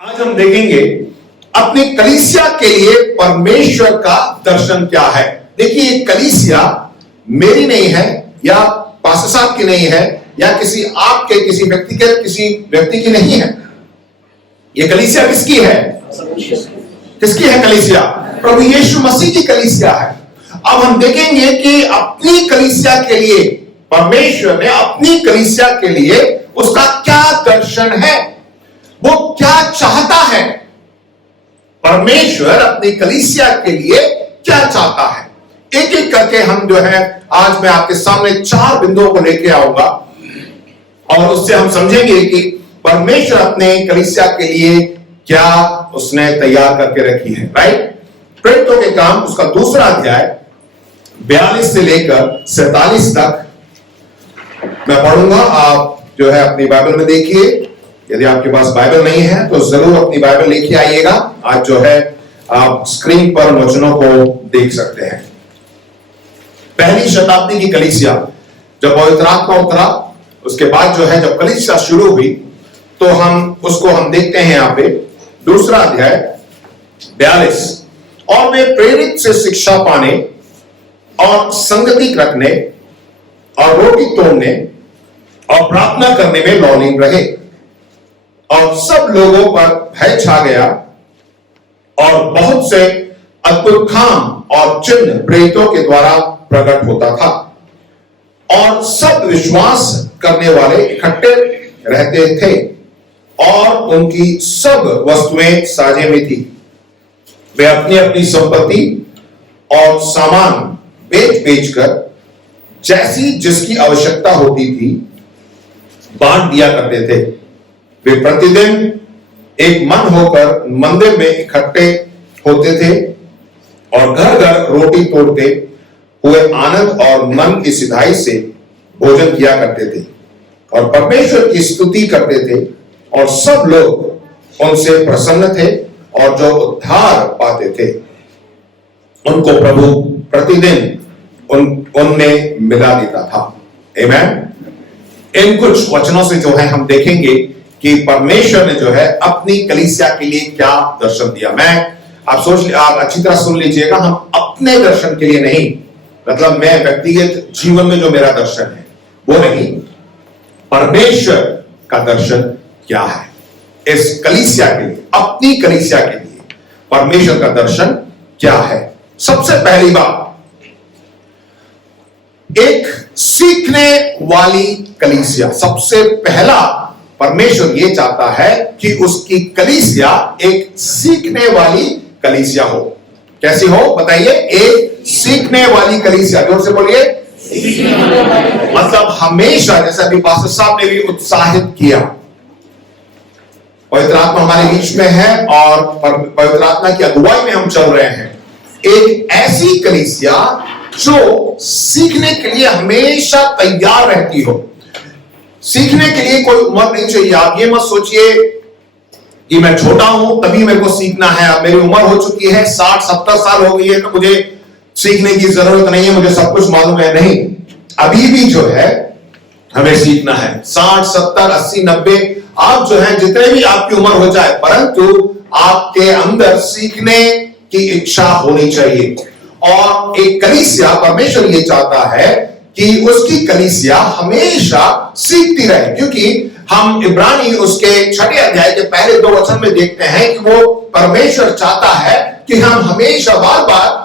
आज हम देखेंगे अपनी कलीसिया के लिए परमेश्वर का दर्शन क्या है। देखिए, कलीसिया मेरी नहीं है या पास्टर साहब की नहीं है या किसी आपके किसी व्यक्ति की नहीं है। ये कलीसिया किसकी है? किसकी है कलीसिया? प्रभु यीशु मसीह की कलीसिया है। अब हम देखेंगे कि अपनी कलीसिया के लिए परमेश्वर ने अपनी कलीसिया के लिए उसका क्या दर्शन है, वो क्या चाहता है। परमेश्वर अपनी कलीसिया के लिए क्या चाहता है, एक एक करके हम जो है आज मैं आपके सामने 4 बिंदुओं को लेके आऊंगा और उससे हम समझेंगे कि परमेश्वर अपने कलीसिया के लिए क्या उसने तैयार करके रखी है। राइट, प्रेरितों के काम उसका 2 अध्याय 42 से लेकर 47 तक मैं पढ़ूंगा। आप जो है अपनी बाइबल में देखिए। यदि आपके पास बाइबल नहीं है तो जरूर अपनी बाइबल लेके आइएगा। आज जो है आप स्क्रीन पर वचनों को देख सकते हैं। पहली शताब्दी की कलीसिया, जब पवित्र आत्मा उतरा उसके बाद जो है जब कलीसिया शुरू हुई तो हम देखते हैं यहाँ पे 2 अध्याय 42। और वे प्रेरित से शिक्षा पाने और संगति रखने और रोटी तोड़ने और प्रार्थना करने में लौलीन रहे और सब लोगों पर भय छा गया और बहुत से अद्भुत काम और चिन्ह प्रेरितों के द्वारा प्रकट होता था और सब विश्वास करने वाले इकट्ठे रहते थे और उनकी सब वस्तुएं साझे में थी। वे अपनी अपनी संपत्ति और सामान बेच कर जैसी जिसकी आवश्यकता होती थी बांट दिया करते थे। वे प्रतिदिन एक मन होकर मंदिर में इकट्ठे होते थे और घर घर रोटी तोड़ते हुए आनंद और मन की सिधाई से भोजन किया करते थे और परमेश्वर की स्तुति करते थे और सब लोग उनसे प्रसन्न थे और जो उद्धार पाते थे उनको प्रभु प्रतिदिन उनमें मिला देता था। आमीन। इन कुछ वचनों से जो है हम देखेंगे कि परमेश्वर ने जो है अपनी कलीसिया के लिए क्या दर्शन दिया। आप अच्छी तरह सुन लीजिएगा, हम अपने दर्शन के लिए नहीं, मतलब मैं व्यक्तिगत जीवन में जो मेरा दर्शन है वो नहीं, परमेश्वर का दर्शन क्या है इस कलीसिया के लिए, अपनी कलीसिया के लिए परमेश्वर का दर्शन क्या है। सबसे पहली बात, एक सीखने वाली कलीसिया। सबसे पहला परमेश्वर ये चाहता है कि उसकी कलीसिया एक सीखने वाली कलीसिया हो। कैसी हो बताइए? एक सीखने वाली कलीसिया। जोर से बोलिए। मतलब हमेशा, जैसे अभी पास्टर साहब ने भी उत्साहित किया, पवित्र आत्मा हमारे बीच में है और पवित्र आत्मा की अगुवाई में हम चल रहे हैं। एक ऐसी कलीसिया जो सीखने के लिए हमेशा तैयार रहती हो। सीखने के लिए कोई उम्र नहीं चाहिए। आप ये मत सोचिए कि मैं छोटा हूं तभी मेरे को सीखना है, अब मेरी उम्र हो चुकी है 60-70 साल हो गई है तो मुझे सीखने की जरूरत नहीं है, मुझे सब कुछ मालूम है। नहीं, अभी भी जो है हमें सीखना है। 60, 70, 80, 90, आप जो है जितने भी आपकी उम्र हो जाए, परंतु आपके अंदर सीखने की इच्छा होनी चाहिए। और एक कलीसिया, परमेश्वर ये चाहता है कि उसकी कलीसिया हमेशा सीखती रहे, क्योंकि हम इब्रानी उसके 6 अध्याय के पहले 2 वचन में देखते हैं कि वो परमेश्वर चाहता है कि हम हमेशा बार बार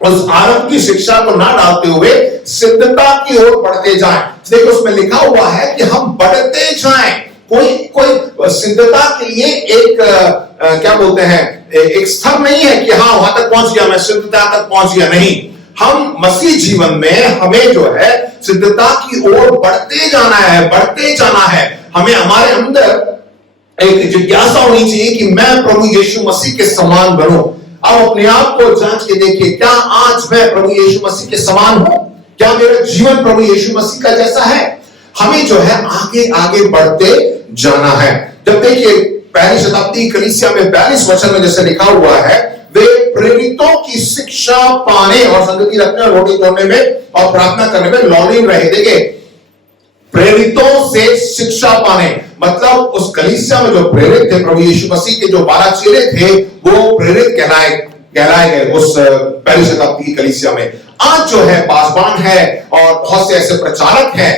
उस आरंभ की शिक्षा को ना डालते हुए सिद्धता की ओर बढ़ते जाएं। देखो उसमें लिखा हुआ है कि हम बढ़ते जाएं। कोई सिद्धता के लिए एक क्या बोलते हैं, एक स्तर नहीं है कि हाँ वहां तक पहुंच गया, मैं सिद्धता तक पहुंच गया। नहीं, हम मसीह जीवन में हमें जो है सिद्धता की ओर बढ़ते जाना है। हमें हमारे अंदर एक जिज्ञासा होनी चाहिए कि मैं प्रभु यीशु मसीह के समान बनूं। अब अपने आप को जांच के देखिए, क्या आज मैं प्रभु यीशु मसीह के समान हूं? क्या मेरा जीवन प्रभु यीशु मसीह का जैसा है? हमें जो है आगे आगे बढ़ते जाना है। जब देखिए पहली शताब्दी कलीसिया में 42 वचन में जैसे लिखा हुआ है, वे प्रेरितों की शिक्षा पाने और संगति रखने और रोटी तोड़ने में और प्रार्थना करने में लौलीन रहे। देखिए प्रेरितों से शिक्षा पाने, मतलब उस कलीसिया में जो प्रेरित थे, प्रभु यीशु मसीह के जो 12 चेले थे, वो प्रेरित कहलाए गए उस पहली शताब्दी की कलीसिया में। आज जो है पासवान है और बहुत से ऐसे प्रचारक हैं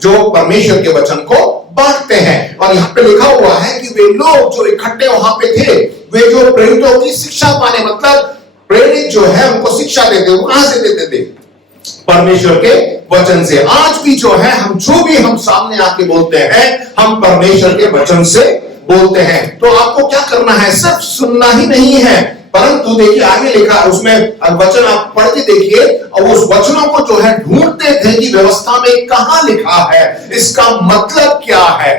जो परमेश्वर के वचन को बांटते हैं। और यहाँ पे लिखा हुआ है कि वे लोग जो इकट्ठे वहां पे थे, वे जो प्रेरितों की शिक्षा पाने, मतलब प्रेरित जो है उनको शिक्षा देते, कहां से देते थे? परमेश्वर के वचन से। आज भी जो है हम जो भी हम सामने आके बोलते हैं, हम परमेश्वर के वचन से बोलते हैं। तो आपको क्या करना है? सिर्फ सुनना ही नहीं है, परंतु देखिए आगे लिखा उसमें वचन आप पढ़ के देखिए, और उस वचनों को जो है ढूंढते थे कि व्यवस्था में कहां लिखा है, इसका मतलब क्या है।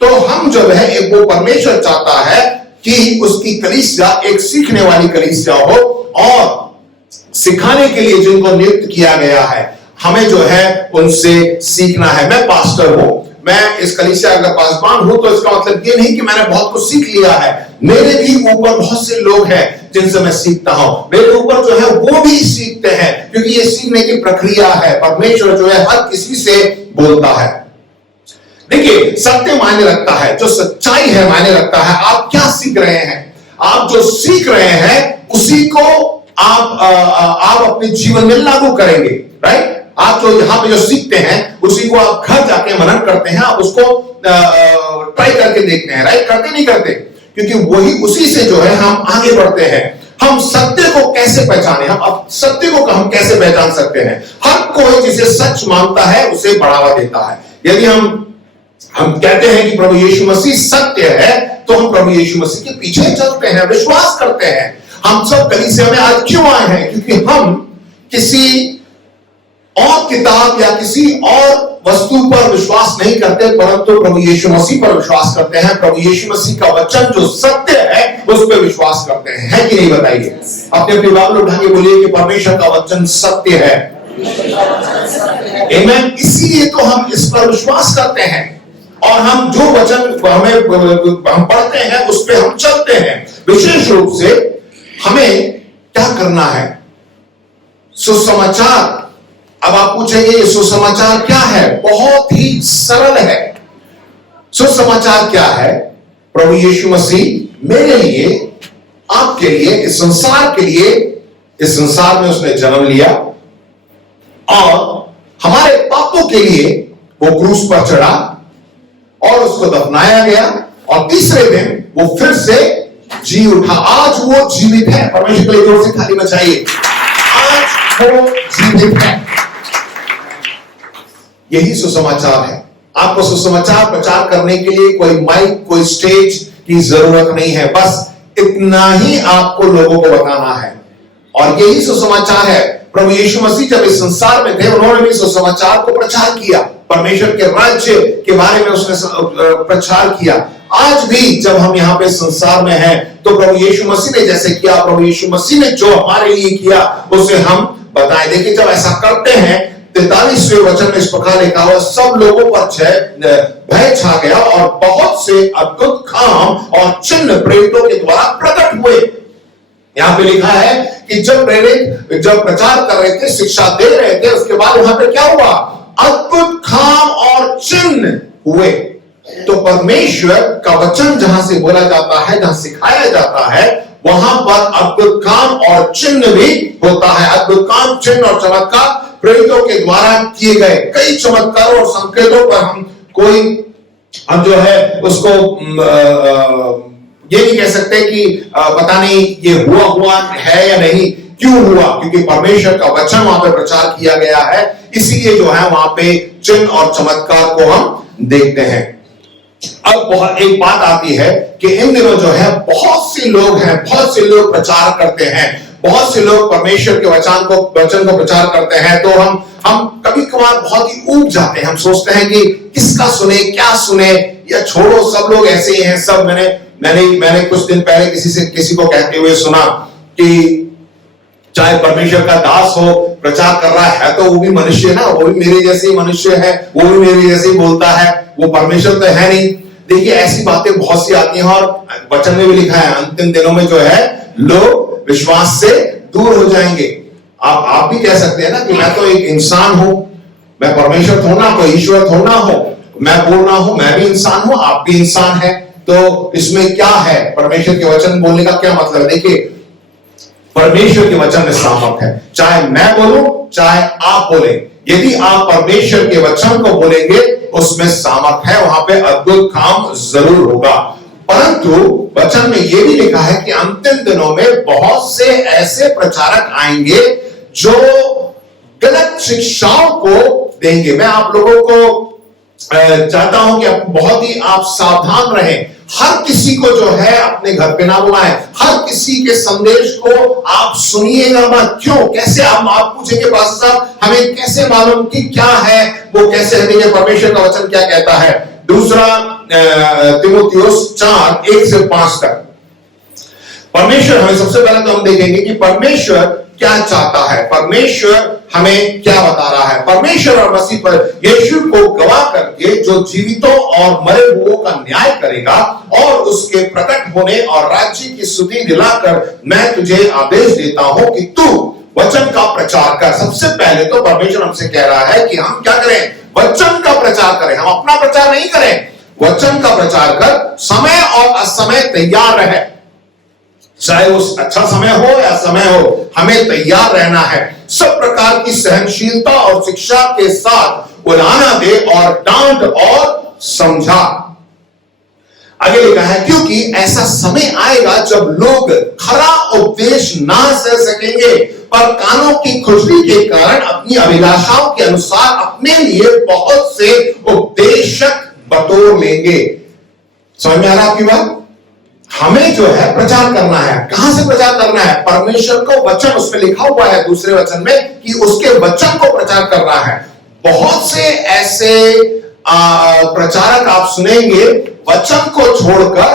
तो हम जो है एक वो परमेश्वर चाहता है कि उसकी कलीसिया एक सीखने वाली कलीसिया हो, और सिखाने के लिए जिनको नियुक्त किया गया है, हमें जो है उनसे सीखना है। मैं पास्टर हूं, मैं इस कलीसिया का पासवान हूं, तो इसका मतलब ये नहीं कि मैंने बहुत कुछ सीख लिया है। मेरे भी ऊपर बहुत से लोग हैं जिनसे मैं सीखता हूं, मेरे ऊपर जो है वो भी सीखते हैं, क्योंकि ये सीखने की प्रक्रिया है। परमेश्वर जो है हर किसी से बोलता है। देखिए सत्य मायने रखता है, जो सच्चाई है मायने रखता है। आप क्या सीख रहे हैं? आप जो सीख रहे हैं उसी को आप अपने जीवन में लागू करेंगे, राइट? आप जो यहाँ पे जो सीखते हैं उसी को आप घर जाके मनन करते हैं, आप उसको ट्राई करके देखते हैं, राइट? करते नहीं करते? क्योंकि वही उसी से जो है हम आगे बढ़ते हैं। हम सत्य को कैसे पहचाने? हम सत्य को हम कैसे पहचान सकते हैं? हर कोई जिसे सच मानता है उसे बढ़ावा देता है। यदि हम कहते हैं कि प्रभु यीशु मसीह सत्य है, तो हम प्रभु यीशु मसीह के पीछे चलते हैं, विश्वास करते हैं। हम सब कलीसिया में आज क्यों आए हैं? क्योंकि हम किसी और किताब या किसी और वस्तु पर विश्वास नहीं करते, परंतु प्रभु यीशु मसीह पर विश्वास करते हैं। प्रभु यीशु मसीह का वचन जो सत्य है उस पर विश्वास करते हैं, है कि नहीं? बताइए। अपने अपनी बाइबल उठा के बोलिए कि परमेश्वर का वचन सत्य है। आमीन। इसीलिए तो हम इस पर विश्वास करते हैं, और हम जो वचन हम पढ़ते हैं उस पर हम चलते हैं। विशेष रूप से हमें क्या करना है? सुसमाचार। अब आप पूछेंगे ये सुसमाचार क्या है? बहुत ही सरल है। सुसमाचार क्या है? प्रभु यीशु मसीह मेरे लिए, आपके लिए, इस संसार के लिए, इस संसार में उसने जन्म लिया और हमारे पापों के लिए वो क्रूस पर चढ़ा और उसको दफनाया गया, और तीसरे दिन वो फिर से जी उठा। आज वो जीवित है। परमेश्वर के लिए जोर से ताली बजाइए। आज वो जीवित है। यही सुसमाचार है। आपको सुसमाचार प्रचार करने के लिए कोई माइक, कोई स्टेज की जरूरत नहीं है। बस इतना ही आपको लोगों को बताना है, और यही सुसमाचार है। प्रभु यीशु मसीह जब इस संसार में थे, उन्होंने भी सुसमाचार को प्रचार किया। परमेश्वर के राज्य के बारे में उसने प्रचार किया। आज भी जब हम यहाँ पे संसार में हैं, तो प्रभु यीशु मसीह ने जैसे किया, प्रभु यीशु मसीह ने जो हमारे लिए किया उसे हम बताएं। देखिए जब ऐसा करते हैं, 43वें वचन में इस प्रकार लिखा हुआ, सब लोगों पर भय छा गया और बहुत से अद्भुत काम और चिन्ह प्रेरितों के द्वारा प्रकट हुए। यहां पे लिखा है कि जब प्रेरित जब प्रचार कर रहे थे, शिक्षा दे रहे थे, उसके बाद वहां पे क्या हुआ? अद्भुत काम और चिन्ह हुए। तो परमेश्वर का वचन जहां से बोला जाता है, जहां सिखाया जाता है, वहां पर अद्भुत काम और चिन्ह भी होता है। अद्भुत काम, चिन्ह और चमत्कार प्रेरितों के द्वारा किए गए। कई चमत्कारों और संकेतों पर हम जो है उसको ये नहीं कह सकते कि पता नहीं ये हुआ है या नहीं। क्यों हुआ? क्योंकि परमेश्वर का वचन वहां पे प्रचार किया गया है, इसीलिए जो है वहां पे चिन्ह और चमत्कार को हम देखते हैं। अब एक बात आती है कि इन दिनों जो है बहुत से लोग हैं, बहुत से लोग प्रचार करते हैं, बहुत से लोग परमेश्वर के वचन को प्रचार करते हैं। तो हम कभी कभार बहुत ही ऊब जाते हैं। हम सोचते हैं कि किसका सुने, क्या सुने, या छोड़ो, सब लोग ऐसे ही हैं। सब मैंने कुछ दिन पहले किसी को कहते हुए सुना कि चाहे परमेश्वर का दास हो, प्रचार कर रहा है तो वो भी मनुष्य है ना, वो भी मेरे जैसे ही मनुष्य है, वो भी मेरे जैसे ही बोलता है, वो परमेश्वर तो है नहीं। देखिए ऐसी बातें बहुत सी आती हैं, और वचन में भी लिखा है अंतिम दिनों में जो है लोग विश्वास से दूर हो जाएंगे। आप भी कह सकते हैं ना कि मैं तो एक इंसान हूं, मैं परमेश्वर थोड़ा, कोई ईश्वर थोड़ा हो, मैं बोल रहा हूं, मैं भी इंसान हूं, आप भी इंसान है, तो इसमें क्या है? परमेश्वर के वचन बोलने का क्या मतलब है? देखिए, परमेश्वर के वचन में सामर्थ है, चाहे मैं बोलूं चाहे आप बोले। यदि आप परमेश्वर के वचन को बोलेंगे उसमें सामर्थ है, वहां पे अद्भुत काम जरूर होगा। परंतु वचन में यह भी लिखा है कि अंतिम दिनों में बहुत से ऐसे प्रचारक आएंगे जो गलत शिक्षाओं को देंगे। मैं आप लोगों को चाहता हूं कि बहुत ही आप सावधान रहें। हर किसी को जो है अपने घर पे ना बुलाएं, हर किसी के संदेश को आप सुनिएगा मत। क्यों? कैसे? आप पूछेंगे पास्टर साहब हमें कैसे मालूम कि क्या है वो, कैसे है? परमेश्वर का वचन क्या कहता है? दूसरा तीमुथियुस 4:1-5 तक। परमेश्वर हमें, सबसे पहले तो हम देखेंगे कि परमेश्वर क्या चाहता है, परमेश्वर हमें क्या बता रहा है। परमेश्वर और मसीह पर यीशु को गवाह करके जो जीवितों और मरे हुओं का न्याय करेगा और उसके प्रकट होने और राज्य की स्तुति दिलाकर मैं तुझे आदेश देता हूं कि तू वचन का प्रचार कर। सबसे पहले तो परमेश्वर हमसे कह रहा है कि हम क्या करें? वचन का प्रचार करें। हम अपना प्रचार नहीं करें, वचन का प्रचार कर, समय और असमय तैयार रहे। चाहे उस अच्छा समय हो या समय हो, हमें तैयार रहना है। सब प्रकार की सहनशीलता और शिक्षा के साथ उलाहना दे और डांट और समझा। आगे लिखा है क्योंकि ऐसा समय आएगा जब लोग खरा उपदेश ना सह सकेंगे, पर कानों की खुजली के कारण अपनी अभिलाषाओं के अनुसार अपने लिए बहुत से उपदेशक बटोर लेंगे। समझ में आ रहा आपकी बात? हमें जो है प्रचार करना है। कहां से प्रचार करना है? परमेश्वर को वचन, उसमें लिखा हुआ है दूसरे वचन में कि उसके वचन को प्रचार करना है। बहुत से ऐसे प्रचारक आप सुनेंगे वचन को छोड़कर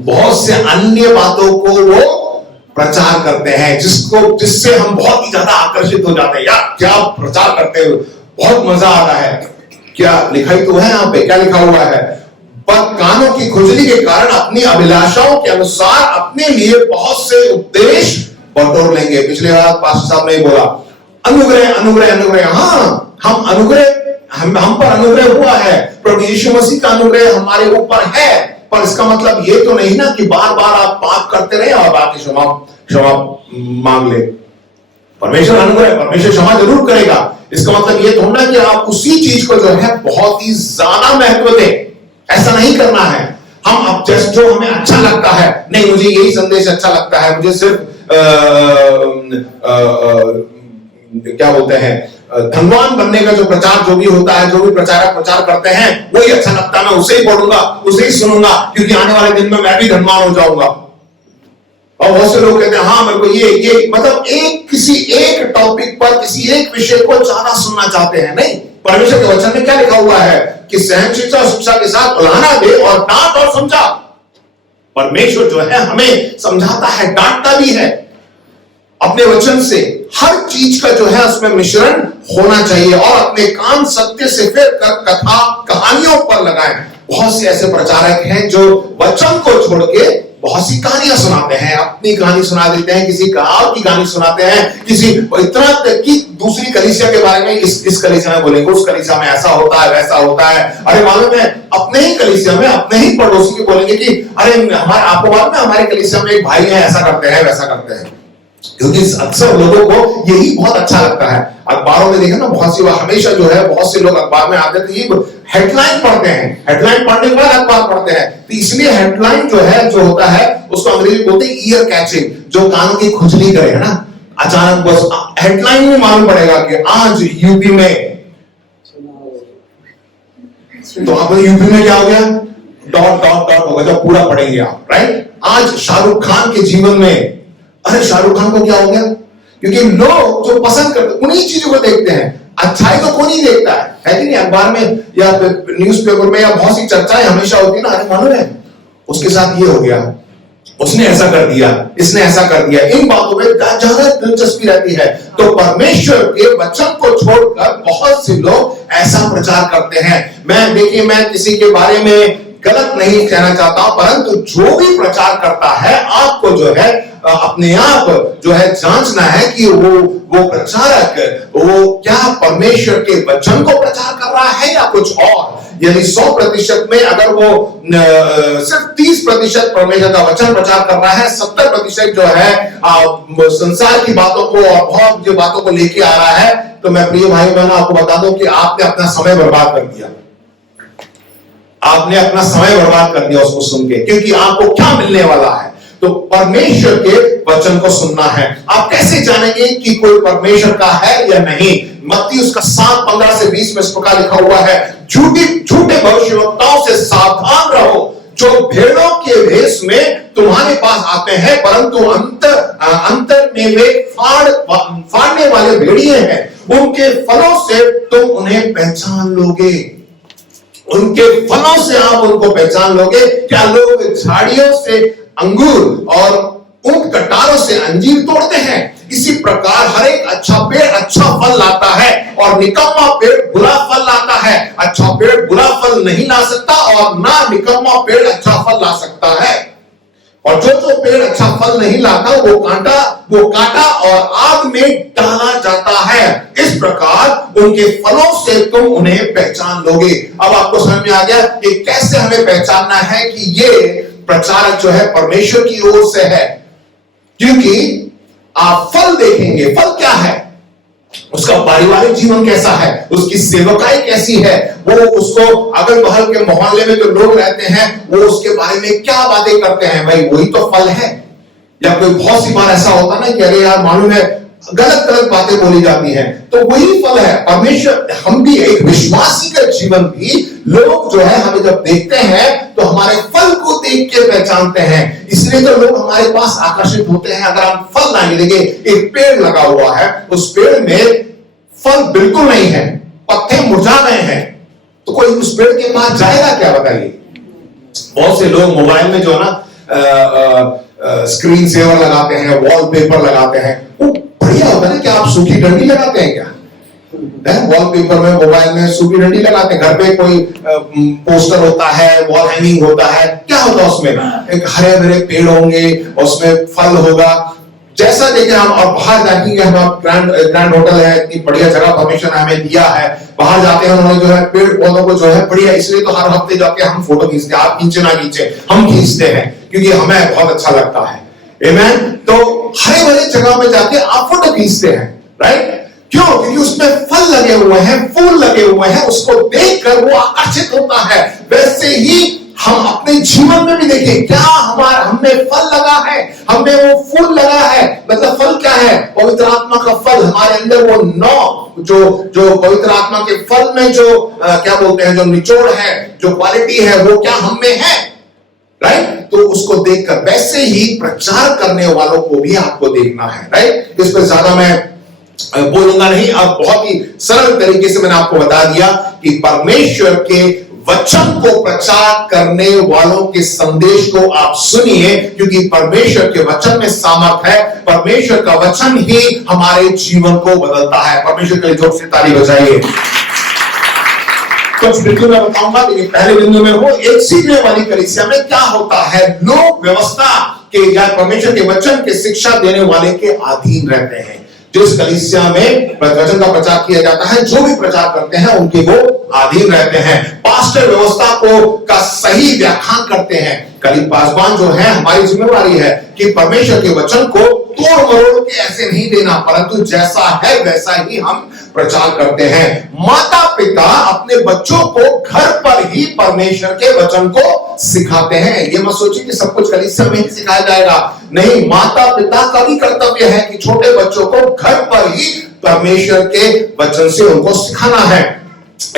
बहुत से अन्य बातों को वो प्रचार करते हैं, जिससे हम बहुत ही ज्यादा आकर्षित हो जाते हैं। यार क्या प्रचार करते हो, बहुत मजा आता है। क्या लिखा ही तो है यहाँ पे, क्या लिखा हुआ है? पर कानों की खुजली के कारण अपनी अभिलाषाओं के अनुसार अपने लिए बहुत से उपदेश बटोर लेंगे। पिछले बार पास्टर साहब ने बोला अनुग्रह अनुग्रह अनुग्रह। हाँ, हम अनुग्रह, हम पर अनुग्रह हुआ है, प्रभु यीशु मसीह का अनुग्रह हमारे ऊपर है। पर इसका मतलब ये तो नहीं ना कि बार बार आप पाप करते रहे और बाकी क्षमा मांग ले। परमेश्वर अनुग्रह, परमेश्वर क्षमा जरूर करेगा। इसका मतलब ये थोड़ा कि आप उसी चीज को जो है बहुत ही ज्यादा महत्व दें। ऐसा नहीं करना है। हम अब जस्ट जो हमें अच्छा लगता है, नहीं मुझे यही संदेश अच्छा लगता है, मुझे सिर्फ क्या बोलते हैं, धनवान बनने का जो प्रचार जो भी होता है, जो भी प्रचारक प्रचार करते हैं वही अच्छा लगता है, मैं उसे ही पढ़ूंगा, उसे ही सुनूंगा, क्योंकि आने वाले दिन में मैं भी धनवान हो जाऊंगा। और बहुत से लोग कहते हैं हाँ मेरे को ये मतलब किसी एक टॉपिक पर, किसी एक विषय को ज्यादा सुनना चाहते हैं। नहीं, परमेश्वर के वचन में क्या लिखा हुआ है कि सहनशीलता और शिक्षा के साथ उलाहना दे और डांट और समझा। परमेश्वर जो है हमें समझाता है, डांटता भी है अपने वचन से। हर चीज का जो है उसमें मिश्रण होना चाहिए और अपने कान सत्य से फिर कथा कहानियों पर लगाएं। बहुत से ऐसे प्रचारक हैं जो वचन को छोड़ के बहुत सी कहानियां सुनाते हैं, अपनी कहानी सुना देते हैं, किसी और की कहानी सुनाते हैं, किसी इतना तक कि दूसरी कलीसिया के बारे में इस कलीसिया में बोलेंगे, उस कलीसिया में ऐसा होता है वैसा होता है। अरे मालूम है अपने ही कलीसिया में अपने ही पड़ोसी के बोलेंगे कि अरे हमारे, आपको मालूम है हमारे कलीसिया में एक भाई है, ऐसा करते हैं वैसा करते हैं। क्योंकि अक्सर लोगों को यही बहुत अच्छा लगता है। अखबारों में देखें ना, बहुत सी बार हमेशा जो है बहुत से लोग अखबार में आते थे, ये हेडलाइन पढ़ते हैं, हेडलाइन पढ़ने के बाद अखबार पढ़ते हैं। तो इसलिए हेडलाइन जो है जो होता है उसको अंग्रेजी बोलते हैं ईयर कैचिंग, जो कान की खुजली करे है ना। अचानक बस हेडलाइन में मालूम पड़ेगा कि आज यूपी में, तो आप यूपी में क्या हो गया, डॉट डॉट डॉट होगा, जब पूरा पढ़ेंगे आप, राइट। आज शाहरुख खान के जीवन में, अरे शाहरुख खान को क्या हो गया, क्योंकि लोग जो पसंद करते उन्हीं चीजों को देखते हैं। अच्छाई तो कौन ही देखता है कि नहीं। अखबार में या न्यूज़पेपर में या बहुत सी चर्चाएं हमेशा होती है ना, अरे मालूम है उसके साथ ये हो गया, उसने ऐसा कर दिया, इसने ऐसा कर दिया। इन बातों में ज्यादा दिलचस्पी रहती है। तो परमेश्वर के वचन को छोड़कर बहुत से लोग ऐसा प्रचार करते हैं। मैं किसी के बारे में गलत नहीं कहना चाहता हूं, परंतु जो भी प्रचार करता है आपको जो है अपने आप जो है जांचना है कि वो प्रचारक वो क्या परमेश्वर के वचन को प्रचार कर रहा है या कुछ और। यदि 100% में अगर वो सिर्फ 30% परमेश्वर का वचन प्रचार कर रहा है, 70% जो है संसार की बातों को और बहुत जो बातों को लेके आ रहा है, तो मैं प्रिय भाई बहनों आपको बता दूं कि आपने अपना समय बर्बाद कर दिया। आपने अपना समय बर्बाद कर दिया उसको सुन के, क्योंकि आपको क्या मिलने वाला है। तो परमेश्वर के वचन को सुनना है। आप कैसे जानेंगे कि कोई परमेश्वर का है या नहीं? मत्ती उसका 7:15 से 20 में इस प्रकार लिखा हुआ है, झूठे भविष्यवक्ताओं से सावधान रहो, जो भेड़ों के भेष में तुम्हारे पास आते हैं, परंतु अंतर में वे फाड़ने वाले भेड़िए हैं। उनके फलों से तुम उन्हें पहचान लोगे। उनके फलों से आप उनको पहचान लोगे। क्या लोग झाड़ियों से अंगूर और ऊंट कटारों से अंजीर तोड़ते हैं? इसी प्रकार हर एक अच्छा पेड़ अच्छा फल लाता है और निकम्मा पेड़ बुरा फल लाता है। अच्छा पेड़ बुरा फल नहीं ला सकता और ना निकम्मा पेड़ अच्छा फल ला सकता है। और जो पेड़ अच्छा फल नहीं लाता वो काटा और आग में डाला जाता है। इस प्रकार उनके फलों से तुम उन्हें पहचान लोगे। अब आपको समझ में आ गया कि कैसे हमें पहचानना है कि ये प्रचारक जो है परमेश्वर की ओर से है। क्योंकि आप फल देखेंगे, फल क्या है, उसका पारिवारिक जीवन कैसा है, उसकी सेवकाई कैसी है, वो उसको अगल बगल के मोहल्ले में जो लोग रहते हैं वो उसके बारे में क्या बातें करते हैं, भाई वही तो फल है। या कोई बहुत सी बार ऐसा होता ना कि अरे यार मालूम है गलत गलत बातें बोली जाती हैं, तो वही फल है परमेश्वर। हम भी एक विश्वासी का जीवन भी लोग जो है हमें जब देखते हैं तो हमारे फल को देख के पहचानते हैं। इसलिए तो लोग हमारे पास आकर्षित होते हैं। अगर हम फल नहीं देंगे, एक पेड़ लगा हुआ है, उस पेड़ में फल बिल्कुल नहीं है, पत्ते मुरझा गए हैं, तो कोई उस पेड़ के पास जाएगा क्या, बताइए। बहुत से लोग मोबाइल में जो है ना स्क्रीन सेवर लगाते हैं, वॉलपेपर लगाते हैं, वो बढ़िया होता है ना। क्या आप सूखी डंडी लगाते हैं क्या? वॉलपेपर में मोबाइल में सूखी डंडी लगाते हैं। घर पे कोई पोस्टर होता है, वॉल हैंगिंग होता है, क्या होता है उसमें? एक हरे भरे पेड़ होंगे, उसमें फल होगा। जैसा देखें हम, और बाहर जाएंगे हम, ग्रैंड होटल है, इतनी बढ़िया जगह परमेश्वर ने हमें दिया है, बाहर जाते हैं उन्होंने जो है पेड़ पौधों को जो है बढ़िया, इसलिए तो हर हफ्ते जाके हम फोटो खींचते हैं। आप खींचे ना खींचे, हम खींचते हैं क्योंकि हमें बहुत अच्छा लगता है। आमीन। तो हरे भरे जगह में जाके आप फोटो खींचते हैं, राइट? क्यों? क्योंकि उसमें फल लगे हुए हैं, फूल लगे हुए हैं, उसको देखकर वो आकर्षित होता है। वैसे ही हम अपने जीवन में भी देखें, क्या हमें फल लगा है, हमें वो फूल लगा है। मतलब फल क्या है? पवित्र आत्मा का फल हमारे अंदर, वो जो पवित्र आत्मा के फल में जो क्या बोलते हैं, जो निचोड़ है, जो क्वालिटी है, वो क्या हम में है, राइट? तो उसको देखकर वैसे ही प्रचार करने वालों को भी आपको देखना है, राइट? इस पर ज्यादा मैं बोलूंगा नहीं। अब बहुत ही सरल तरीके से मैंने आपको बता दिया कि परमेश्वर के वचन को प्रचार करने वालों के संदेश को आप सुनिए, क्योंकि परमेश्वर के वचन में सामर्थ है। परमेश्वर का वचन ही हमारे जीवन को बदलता है। परमेश्वर के लिए जोर से ताली बजाइए। कुछ बिंदु मैं बताऊंगा, लेकिन पहले बिंदु में वो एक सीखने वाली कलीसिया में क्या होता है, लोग व्यवस्था के या परमेश्वर के वचन के शिक्षा देने वाले के अधीन रहते हैं। जिस कलीसिया में वचन का प्रचार किया जाता है, जो भी प्रचार करते हैं उनके वो अधीन रहते हैं। पास्टर व्यवस्था को का सही व्याख्यान करते हैं। कलीसिया पासवान जो है, हमारी जिम्मेवारी है कि परमेश्वर के वचन को तोड़ मरोड़ के ऐसे नहीं देना, परंतु जैसा है वैसा ही हम प्रचार करते हैं। माता पिता अपने बच्चों को घर पर ही परमेश्वर के वचन को सिखाते हैं। ये मत सोचिए कि सब कुछ कलीसिया में ही सिखाया जाएगा, नहीं। माता पिता का भी कर्तव्य है कि छोटे बच्चों को घर पर ही परमेश्वर के वचन से उनको सिखाना है।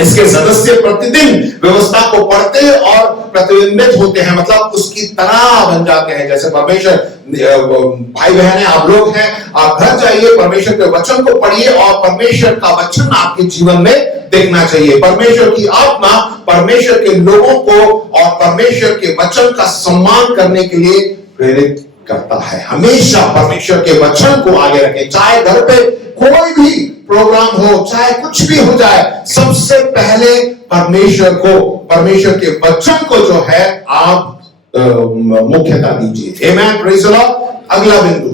इसके सदस्य प्रतिदिन व्यवस्था को पढ़ते और प्रतिबिंबित होते हैं, मतलब उसकी तरह बन जाते हैं। जैसे परमेश्वर, भाई बहन है, आप लोग हैं, आप घर जाइए, परमेश्वर के वचन को पढ़िए और परमेश्वर का वचन आपके जीवन में देखना चाहिए। परमेश्वर की आत्मा परमेश्वर के लोगों को और परमेश्वर के वचन का सम्मान करने के लिए प्रेरित करता है। हमेशा परमेश्वर के वचन को आगे रखें, चाहे घर पे कोई भी प्रोग्राम हो, चाहे कुछ भी हो जाए, सबसे पहले परमेश्वर के वचन को जो है आप मुख्यता दीजिए। आमेन, प्रेज़ द लॉर्ड। अगला बिंदु,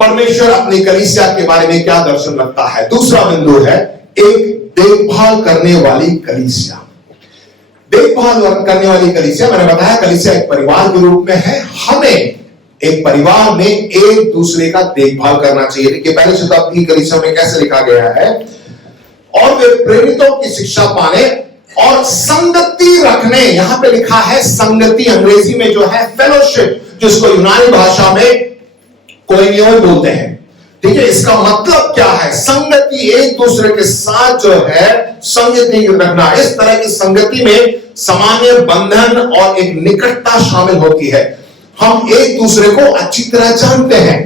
परमेश्वर अपनी कलीसिया के बारे में क्या दर्शन रखता है। दूसरा बिंदु है एक देखभाल करने वाली कलीसिया। देखभाल करने वाली कलीसिया, मैंने बताया कलीसिया एक परिवार के रूप में है। हमें एक परिवार में एक दूसरे का देखभाल करना चाहिए। देखिए पहले शताब्दी की कलीसिया में कैसे लिखा गया है, और वे प्रेरितों की शिक्षा पाने और संगति रखने, यहां पे लिखा है संगति, अंग्रेजी में जो है फेलोशिप, जिसको यूनानी भाषा में कोइनियोन बोलते हैं। ठीक है, इसका मतलब क्या है? संगति, एक दूसरे के साथ जो है संगति रखना। इस तरह की संगति में सामान्य बंधन और एक निकटता शामिल होती है। हम एक दूसरे को अच्छी तरह जानते हैं।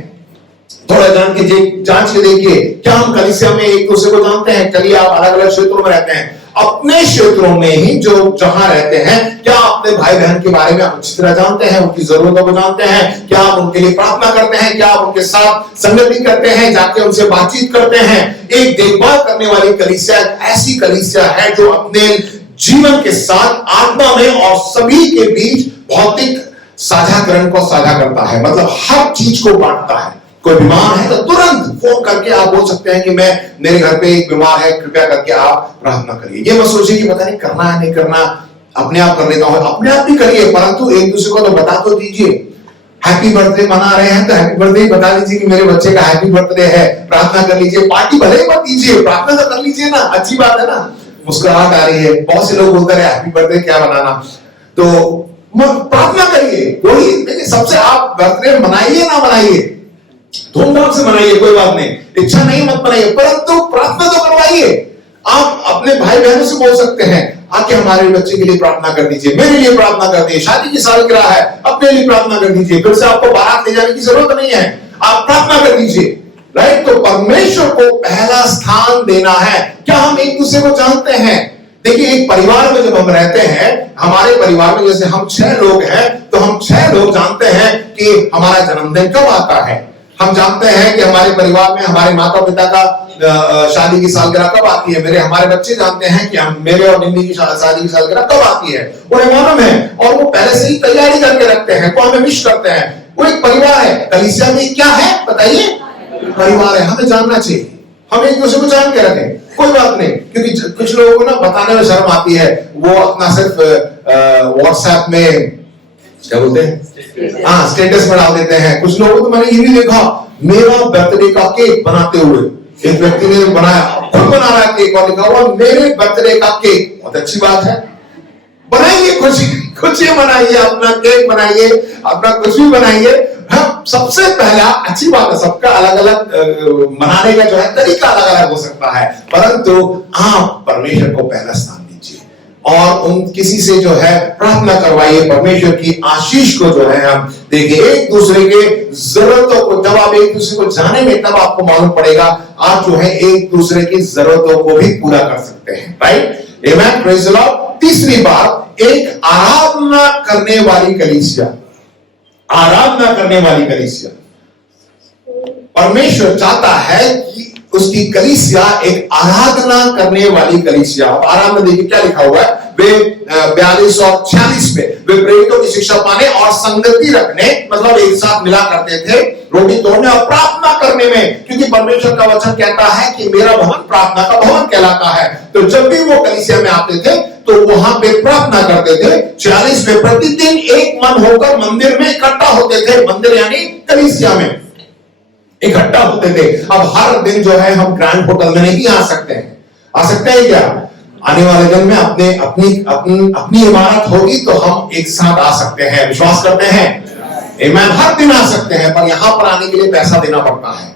थोड़ा जान के जांच के देखिए, क्या हम कलीसिया में एक दूसरे को जानते हैं? चलिए, आप अलग अलग क्षेत्रों में रहते हैं, अपने क्षेत्रों में ही जो जहां रहते हैं, क्या अपने भाई बहन के बारे में अच्छी तरह जानते हैं? उनकी जरूरतों को जानते हैं? क्या आप उनके लिए प्रार्थना करते हैं? क्या आप उनके साथ संगति करते हैं? जाके उनसे बातचीत करते हैं? एक देखभाल करने वाली कलीसिया ऐसी कलीसिया है जो अपने जीवन के साथ आत्मा में और सभी के बीच भौतिक साझाकरण को साझा करता है। मतलब हर चीज को बांटता है। कोई बीमार है तो तुरंत फोन करके आप बोल सकते हैं कि मेरे घर पे एक बीमार है, कृपया करके आप प्रार्थना करिए। ये मत सोचिए कि पता नहीं करना है नहीं करना, अपने आप कर लेता हूं। अपने आप भी करिए, परंतु एक दूसरे को तो बता तो दीजिए। हैप्पी बर्थडे मना रहे हैं तो हैप्पी बर्थडे बता दीजिए कि मेरे बच्चे का हैप्पी बर्थडे है, प्रार्थना कर लीजिए। पार्टी भले ही मत दीजिए, प्रार्थना तो कर लीजिए ना, अच्छी बात है ना। मुस्कुराहट आ रही है, बहुत से लोग बोलते रहे हैप्पी बर्थडे क्या बनाना, तो प्रार्थना करिए। कोई देखिए, सबसे आप बर्थडे मनाइए ना मनाइए, धूमधाम से मनाइए, कोई बात नहीं, इच्छा नहीं मत बनाइए, परंतु प्रार्थना तो करवाइए। आप अपने भाई बहनों से बोल सकते हैं, आके हमारे बच्चे के लिए प्रार्थना कर दीजिए, मेरे लिए प्रार्थना कर दीजिए, शादी की सालगिरह है, अपने लिए प्रार्थना कर दीजिए। फिर से आपको बारात ले जाने की जरूरत नहीं है, आप प्रार्थना कर दीजिए। राइट, तो परमेश्वर को पहला स्थान देना है। क्या हम एक दूसरे को जानते हैं? देखिए, एक परिवार में जब हम रहते हैं, हमारे परिवार में जैसे हम 6 लोग हैं, तो हम 6 लोग जानते हैं कि हमारा जन्मदिन कब आता है। हम जानते हैं कि हमारे परिवार में हमारे माता पिता का शादी की सालगिरह कब आती है। हमारे बच्चे जानते हैं कि हम मेरे और निन्नी की शादी की सालगिरह कब आती है, उन्हें मालूम है, और वो पहले से ही तैयारी करके रखते हैं, वो हमें विश करते हैं। वो एक परिवार है। कलीसिया में क्या है बताइए? परिवार है। हमें जानना चाहिए, हम एक दूसरे को जान के रखें, कोई बात नहीं। क्योंकि कुछ लोगों को ना बताने में शर्म आती है, वो अपना सिर्फ व्हाट्सएप में क्या बोलते हैं, हाँ, स्टेटस में डाल देते हैं। कुछ लोगों को तो मैंने ये भी देखा, मेरा बर्थडे का केक बनाते हुए एक व्यक्ति ने बनाया, खुद बना रहा है केक और लिखा हुआ मेरे बर्थडे का केक। बहुत अच्छी बात है, बनाइए, खुशी मनाइए, अपना केक बनाइए, अपना कुछ भी बनाइए। हाँ, सबसे पहला अच्छी बात है, सबका अलग अलग मनाने का जो है तरीका अलग अलग हो सकता है, परंतु आप परमेश्वर को पहला स्थान दीजिए और उन किसी से जो है प्रार्थना करवाइए। परमेश्वर की आशीष को जो है हम देखिए, एक दूसरे के जरूरतों को, जब आप एक दूसरे को जानेंगे तब आपको मालूम पड़ेगा आप जो है एक दूसरे की जरूरतों को भी पूरा कर सकते हैं। Right, amen, praise the Lord. तीसरी बात, एक आराधना करने वाली कलीसिया। आराधना करने वाली कलीसिया, परमेश्वर चाहता है कि उसकी कलीसिया एक आराधना करने वाली कलीसिया। अब आराधना देखिए क्या लिखा हुआ है, वे 42 और 46 में वे प्रेरितों की शिक्षा पाने और संगति रखने, मतलब एक साथ मिला करते थे, रोटी तोड़ने और प्रार्थना करने में। क्योंकि परमेश्वर का वचन कहता है कि मेरा भवन प्रार्थना का भवन कहलाता है। तो जब भी वो कलीसिया में आते थे तो वहां पे प्रार्थना करते थे। 46 में प्रतिदिन एक मन होकर मंदिर में इकट्ठा होते थे। मंदिर यानी कलीसिया में इकट्ठा होते थे। अब हर दिन जो है हम ग्रैंड होटल में नहीं आ सकते हैं। आ सकते हैं क्या? आने वाले दिन में अपनी इमारत होगी तो हम एक साथ आ सकते हैं, विश्वास करते हैं? आमीन। हर दिन आ सकते हैं, पर यहां पर आने के लिए पैसा देना पड़ता है।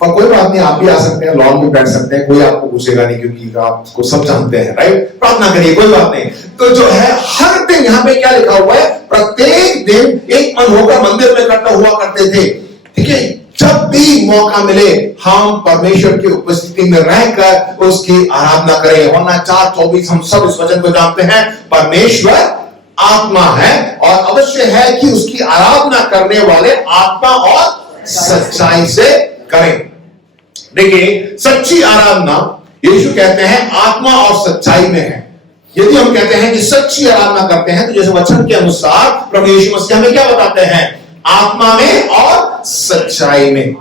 पर कोई बात नहीं, आप भी आ सकते हैं, लॉन में बैठ सकते हैं, कोई आपको पूछेगा नहीं, क्योंकि आपको सब जानते हैं। राइट, प्रार्थना करिए, कोई बात नहीं। तो जो है हर दिन यहाँ पे क्या लिखा हुआ है, प्रत्येक दिन एक मन होकर मंदिर में इकट्ठा हुआ करते थे। ठीक है, जब भी मौका मिले हम परमेश्वर की उपस्थिति में रहकर उसकी आराधना करें। वरना 4:24 हम सब इस वचन को जानते हैं, परमेश्वर आत्मा है और अवश्य है कि उसकी आराधना करने वाले आत्मा और सच्चाई से करें। देखिए, सच्ची आराधना यीशु कहते हैं आत्मा और सच्चाई में है। यदि हम कहते हैं कि सच्ची आराधना करते हैं, तो जैसे वचन के अनुसार प्रभु यीशु मसीह हमें क्या बताते हैं? आत्मा में और सच्चाई में।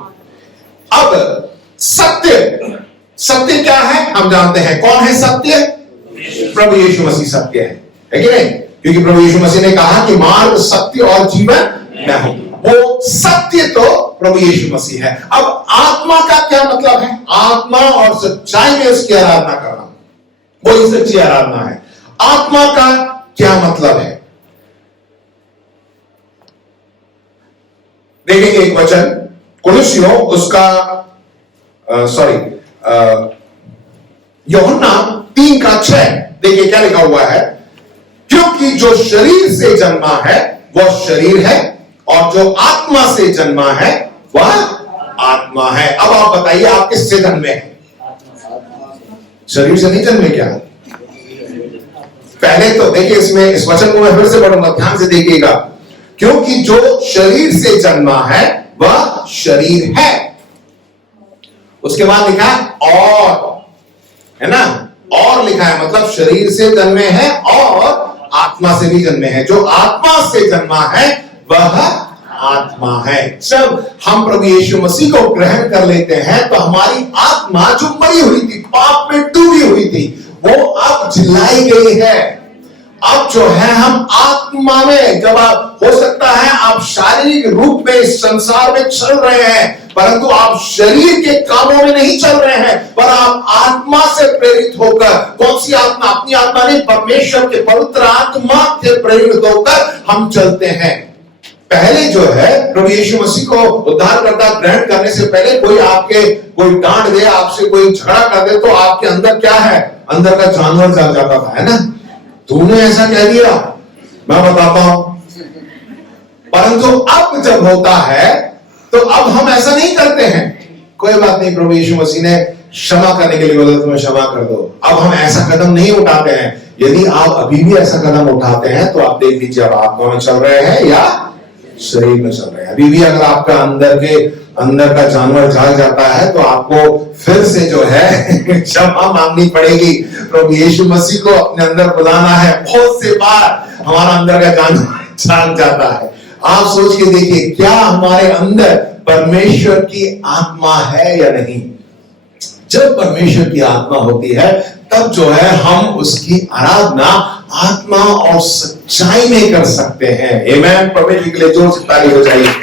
अब सत्य, सत्य क्या है हम जानते हैं। कौन है सत्य? प्रभु यीशु मसीह सत्य है कि नहीं? क्योंकि प्रभु यीशु मसीह ने कहा कि मार्ग, सत्य और जीवन मैं हूं। वो सत्य तो प्रभु यीशु मसीह है। अब आत्मा का क्या मतलब है? आत्मा और सच्चाई में उसकी आराधना करना, वही सच्ची आराधना है। आत्मा का क्या मतलब है? देखेंगे एक वचन कुलुस्सियों उसका यूहन्ना 3:6। देखिए क्या लिखा हुआ है, क्योंकि जो शरीर से जन्मा है वह शरीर है, और जो आत्मा से जन्मा है वह आत्मा है। अब आप बताइए, आप किससे जन्मे हैं? शरीर से नहीं जन्मे क्या? पहले तो देखिए, इसमें इस वचन को मैं फिर से पढ़ूंगा, ध्यान से देखिएगा। क्योंकि जो शरीर से जन्मा है वह शरीर है। उसके बाद लिखा है और, है ना? और लिखा है, मतलब शरीर से जन्मे हैं और आत्मा से भी जन्मे हैं। जो आत्मा से जन्मा है वह आत्मा है। जब हम प्रभु यीशु मसीह को ग्रहण कर लेते हैं तो हमारी आत्मा जो मरी हुई थी, पाप में डूबी हुई थी, वो अब जिलाई गई है। अब जो है हम आत्मा में, जब आप, हो सकता है आप शारीरिक रूप में इस संसार में चल रहे हैं, परंतु आप शरीर के कामों में नहीं चल रहे हैं, पर आप आत्मा से प्रेरित होकर, कौन सी आत्मा? अपनी आत्मा नहीं, परमेश्वर के पवित्र आत्मा से प्रेरित होकर हम चलते हैं। पहले जो है प्रभु यीशु मसीह को उद्धारकर्ता ग्रहण करने से पहले कोई डांट दे, आपसे कोई झगड़ा कर दे, तो आपके अंदर क्या है? अंदर का जानवर जाग जाता था, है ना? तूने ऐसा कह दिया, मैं बताता हूं। परंतु अब जब होता है तो अब हम ऐसा नहीं करते हैं। कोई बात नहीं, प्रभु यीशु मसीह ने क्षमा करने के लिए बोला, तुम्हें क्षमा कर दो। अब हम ऐसा कदम नहीं उठाते हैं। यदि आप अभी भी ऐसा कदम उठाते हैं तो आप देख लीजिए, अब आत्मा में चल रहे हैं या शरीर में चल रहे हैं। अभी भी अगर आपका अंदर का जानवर जाग जाता है तो आपको फिर से जो है क्षमा मांगनी पड़ेगी। प्रभु यीशु मसीह को अपने अंदर बुलाना है। बहुत से बार हमारा अंदर का जानवर जाग जाता है। आप सोच के देखिए, क्या हमारे अंदर परमेश्वर की आत्मा है या नहीं? जब परमेश्वर की आत्मा होती है तब जो है हम उसकी आराधना आत्मा और सच्चाई में कर सकते हैं। आमेन। परमेश्वर के लिए जोर से ताली हो जाइए।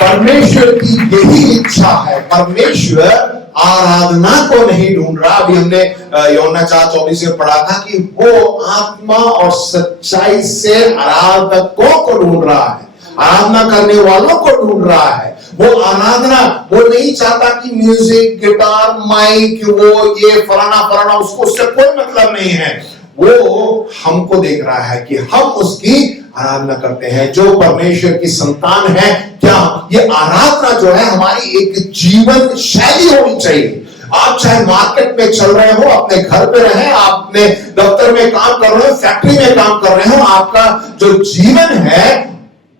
परमेश्वर की यही इच्छा है। परमेश्वर आराधना को नहीं ढूंढ रहा। अभी हमने यूहन्ना 4:24 में पढ़ा था कि वो आत्मा और सच्चाई से आराधकों को ढूंढ रहा है, आराधना करने वालों को ढूंढ रहा है। वो आराधना, वो नहीं चाहता कि म्यूजिक, गिटार, माइक, वो ये फलाना उसको, उससे कोई मतलब नहीं है। वो हमको देख रहा है कि हम उसकी आराधना करते हैं। जो परमेश्वर की संतान है, क्या ये आराधना जो है हमारी एक जीवन शैली होनी चाहिए। आप चाहे मार्केट में चल रहे हो, अपने घर पे रहे, आप अपने दफ्तर में काम कर रहे हो, फैक्ट्री में काम कर रहे हो, आपका जो जीवन है,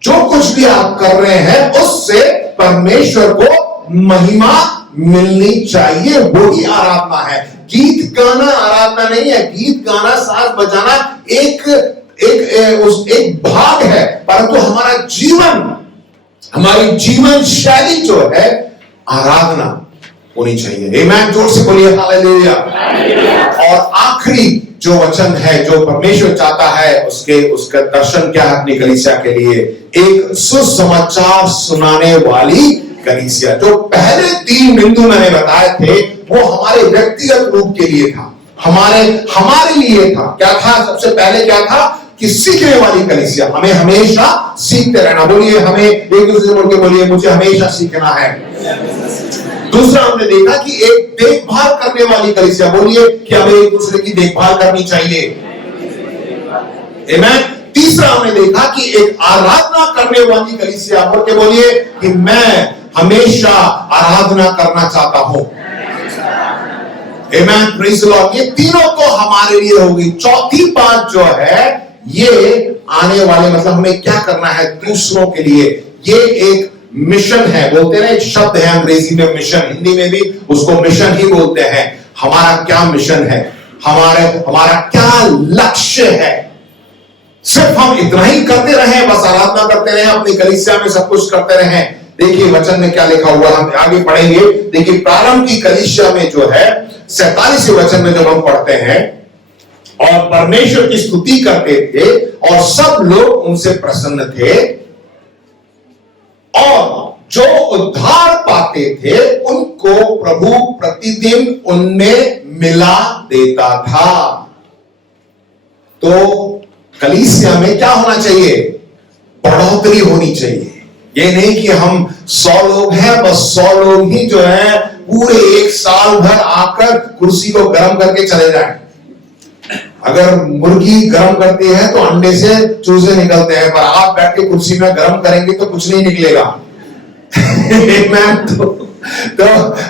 जो कुछ भी आप कर रहे हैं, उससे परमेश्वर को महिमा मिलनी चाहिए। वही आराधना है। गीत गाना आराधना नहीं है। गीत गाना, साज बजाना एक भाग है, परंतु हमारा जीवन, हमारी जीवन शैली जो है आराधना होनी चाहिए। आमेन। जोर से बोलिए हालेलुया। और आखिरी जो वचन है, जो परमेश्वर चाहता है, उसका दर्शन क्या है अपनी कलीसिया के लिए? एक सुसमाचार सुनाने वाली कलीसिया। जो पहले 3 बिंदु मैंने बताए थे वो हमारे व्यक्तिगत रूप के लिए था, हमारे लिए था। क्या था? सबसे पहले क्या था कि सीखने वाली कलीसिया। हमें हमेशा सीखते रहना। बोलिए, हमें एक दूसरे से बोल के बोलिए, मुझे हमेशा सीखना है। दूसरा हमने देखा कि एक देखभाल करने वाली कलीसिया। बोलिए कि हमें एक दूसरे की देखभाल करनी चाहिए। आमीन। तीसरा हमने देखा कि एक आराधना करने वाली कलीसिया। बोल के बोलिए कि मैं हमेशा आराधना करना चाहता हूं। आमीन। Praise the Lord. ये तीनों तो हमारे लिए होगी। चौथी बात जो है, ये आने वाले, मतलब हमें क्या करना है दूसरों के लिए, ये एक मिशन है। बोलते हैं, एक शब्द है अंग्रेजी में मिशन, हिंदी में भी उसको मिशन ही बोलते हैं। हमारा क्या मिशन है? हमारा क्या लक्ष्य है। सिर्फ हम इतना ही करते रहे, बस आराधना करते रहे, अपनी कलीसिया में सब कुछ करते रहे। देखिए वचन में क्या लिखा हुआ, हम आगे पढ़ेंगे। देखिए प्रारंभ की कलीसिया में जो है 47वें वचन में जब हम पढ़ते हैं, और परमेश्वर की स्तुति करते थे और सब लोग उनसे प्रसन्न थे, और जो उद्धार पाते थे उनको प्रभु प्रतिदिन उनमें मिला देता था। तो कलीसिया में क्या होना चाहिए? बढ़ोतरी होनी चाहिए। ये नहीं कि हम 100 लोग हैं, बस 100 लोग ही जो है पूरे एक साल भर आकर कुर्सी को गर्म करके चले जाएं। अगर मुर्गी गर्म करती है तो अंडे से चूजे निकलते हैं, पर आप बैठ के कुर्सी में गर्म करेंगे तो कुछ नहीं निकलेगा। तो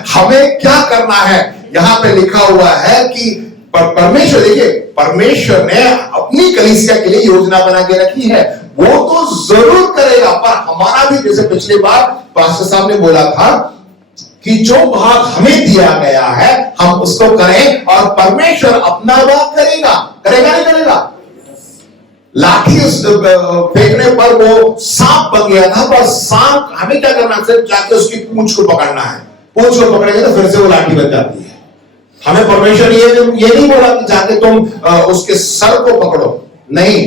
हमें क्या करना है? यहां पे लिखा हुआ है कि परमेश्वर, देखिए परमेश्वर ने अपनी कलीसिया के लिए योजना बना के रखी है, वो तो जरूर करेगा। पर हमारा भी, जैसे पिछली बार पास्टर साहब ने बोला था कि जो भाग हमें दिया गया है हम उसको करें, और परमेश्वर अपना भाग करेगा। करेगा नहीं करेगा? लाठी उस फेंकने पर वो सांप बन गया था, पर सांप हमें क्या करना, सिर्फ जाके उसकी पूंछ को पकड़ना है। पूंछ को पकड़ेंगे तो फिर से वो लाठी बन जाती है। हमें परमेश्वर ये नहीं बोला कि जाके तुम उसके सर को पकड़ो, नहीं,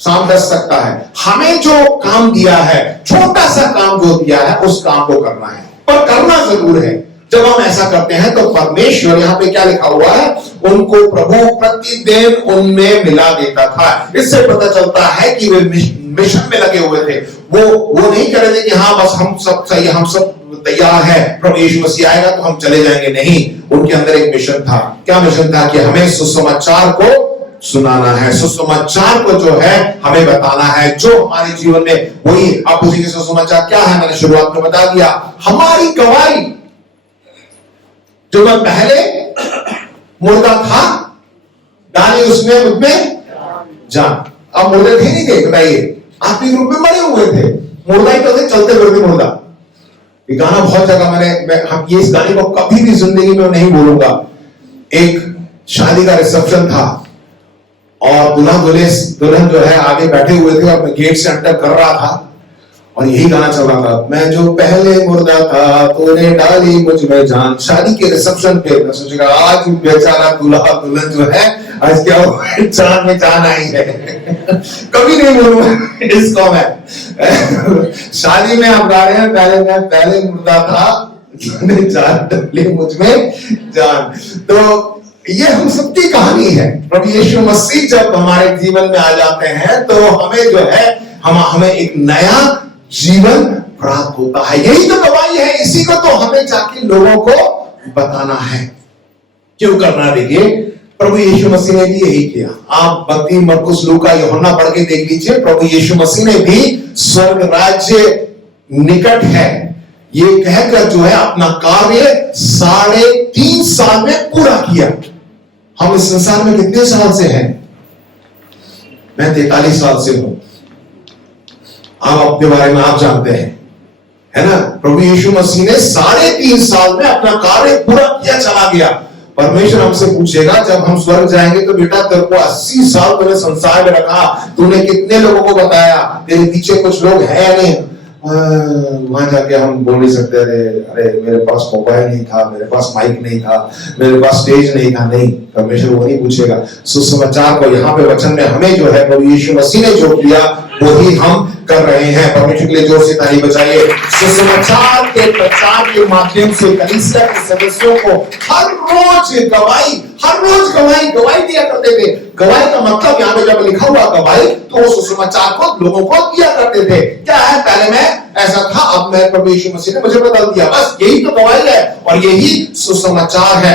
सांप डस सकता है। हमें जो काम दिया है, छोटा सा काम जो दिया है, उस काम को करना है, पर करना जरूर है। जब हम ऐसा करते हैं तो परमेश्वर, यहां पे क्या लिखा हुआ है, उनको प्रभु प्रतिदिन उनमें मिला देता था। इससे पता चलता है कि वे मिशन में लगे हुए थे। वो नहीं कह रहे थे कि हाँ बस हम सब सही, हम सब तैयार है, प्रभु यीशु मसीह आएगा तो हम चले जाएंगे। नहीं, उनके अंदर एक मिशन था। क्या मिशन था? कि हमें सुसमाचार को सुनाना है, सुसमाचार को जो है हमें बताना है, जो हमारे जीवन में वही। आप उसी के सुसमाचार क्या है, मैंने शुरुआत में बता दिया, हमारी गवाही। जो मैं पहले मुर्दा था, डाली उसमें मुझमें जान। अब मुर्दे थे नहीं थे, बताइए, आप भी रूप में मरे हुए थे, मुर्दा ही तो थे, चलते फिरते मुर्दा। ये गाना बहुत जगह हम ये इस गाने को कभी भी जिंदगी में नहीं भूलूंगा। एक शादी का रिसेप्शन था और दुल्हन जो है आगे बैठे हुए थे और मैं गेट से एंटर कर रहा था और यही गाना चल रहा था, मैं जो पहले मुर्दा था तूने डाली मुझ में जान। शादी के रिसेप्शन पे मैं सोचेगा आज बेचारा दूल्हा दुल्हन जो है आज क्या जान में जान आई है। कभी नहीं बोलूंगा इसको मैं। शादी में आप गा रहे हैं, पहले मुर्दा था तूने जान डाली मुझ में जान। तो ये हम सबकी कहानी है। प्रभु यीशु मसीह जब हमारे जीवन में आ जाते हैं तो हमें जो है हमें एक नया जीवन प्राप्त होता है। यही तो गवाही है, इसी को तो हमें जाके लोगों को बताना है। क्यों करना? देखिए प्रभु यीशु मसीह ने भी यही किया। आप मत्ती, मरकुस, लूका, यूहन्ना पढ़ के देख लीजिए। प्रभु यीशु मसीह ने भी स्वर्ग राज्य निकट है ये कहकर जो है अपना कार्य 3.5 साल में पूरा किया। हम इस संसार में कितने साल से हैं? मैं 43 साल से हूं। आप अपने बारे में आप जानते हैं, है ना? प्रभु यीशु मसीह ने 3.5 साल में अपना कार्य पूरा किया, चला गया। परमेश्वर हमसे पूछेगा जब हम स्वर्ग जाएंगे तो बेटा तेरे को 80 साल तूने संसार में रखा, तूने कितने लोगों को बताया? तेरे पीछे कुछ लोग हैं या नहीं? वहां जाके हम बोल नहीं सकते अरे मेरे पास मोबाइल नहीं था, मेरे पास माइक नहीं था, मेरे पास स्टेज नहीं था। नहीं, परमेश्वर वो नहीं पूछेगा। सुसमाचार को यहाँ पे वचन में हमें जो है प्रभु यीशु मसीह ने जो किया वही हम कर रहे हैं। परमेश्वर के लिए जोर से ताली बजाइए। सुसमाचार के प्रचार के माध्यम से कलीसिया के सदस्यों को हर रोज गवाही दिया करते थे। गवाही का मतलब यहाँ पे जब लिखा हुआ गवाही, तो वो सुसमाचार को लोगों को दिया करते थे। क्या है? पहले मैं ऐसा था, अब मैं प्रभु यीशु मसीह ने मुझे बदल दिया। बस यही तो गवाही है और यही सुसमाचार है।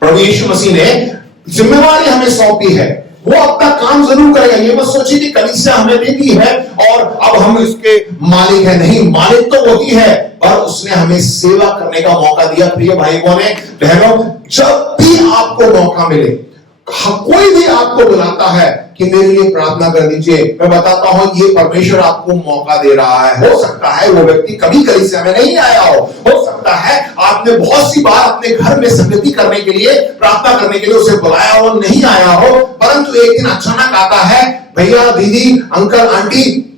प्रभु यीशु मसीह ने जिम्मेवारी हमें सौंपी है, वो अपना काम जरूर करेगा। ये मत सोचिए कि कलीसिया हमें दे दी है और अब हम इसके मालिक हैं। नहीं, मालिक तो वही है, पर उसने हमें सेवा करने का मौका दिया। प्रिय भाई बहनों, जब भी आपको मौका मिले, कोई भी आपको बुलाता है कि कि मेरे लिए प्रार्थना कर दीजिए। मैं बताता हूं, ये परमेश्वर आपको मौका दे रहा है। हो सकता है वो व्यक्ति कभी कलीसिया में नहीं आया हो सकता है आपने बहुत सी बार अपने घर में संगति करने के लिए, प्रार्थना करने के लिए उसे बुलाया हो, नहीं आया हो, परंतु एक दिन अचानक आता है, भैया दीदी अंकल आंटी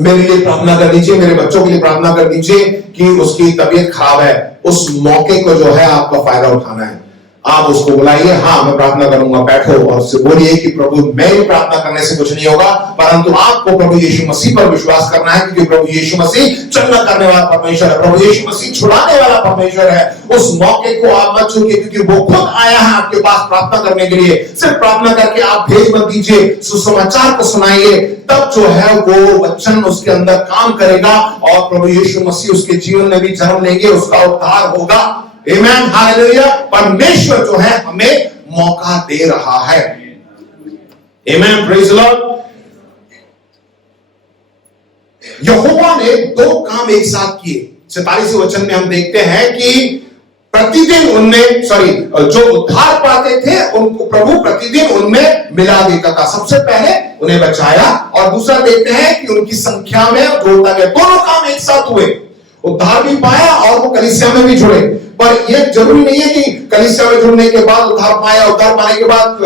मेरे लिए प्रार्थना कर दीजिए, मेरे बच्चों के लिए प्रार्थना कर दीजिए कि उसकी तबीयत खराब है। उस मौके को जो है आपका फायदा उठाना है। आप उसको बुलाइए, हाँ मैं प्रार्थना करूंगा, बैठो और उससे बोलिए कि प्रभु मेरी प्रार्थना करने से कुछ नहीं होगा, परंतु आपको प्रभु यीशु मसीह पर विश्वास करना है, क्योंकि प्रभु यीशु मसीह चंगा करने वाला परमेश्वर है, प्रभु यीशु मसीह छुड़ाने वाला परमेश्वर है। उस मौके को आप मत छूटिए, क्योंकि वो खुद आया है आपके पास प्रार्थना करने के लिए। सिर्फ प्रार्थना करके आप भेज मत दीजिए, सुसमाचार को सुनाइए, तब जो है वो वचन उसके अंदर काम करेगा और प्रभु यीशु मसीह उसके जीवन में भी जन्म लेंगे, उसका उद्धार होगा। आमेन, हालेलुया। परमेश्वर जो है हमें मौका दे रहा है। आमेन, प्रेज द लॉर्ड। यहोवा ने दो काम एक साथ किए। 47वें वचन में हम देखते हैं कि प्रतिदिन उनमें जो उद्धार पाते थे उनको प्रभु प्रतिदिन उनमें मिला देता था। सबसे पहले उन्हें बचाया और दूसरा देखते हैं कि उनकी संख्या में जोड़ता गया। दोनों काम एक साथ हुए, उद्धार भी पाया और वो कलीसिया में भी जुड़े। पर यह जरूरी नहीं है कि कलीसिया में जुड़ने के बाद उद्धार पाया, उद्धार पाने के बाद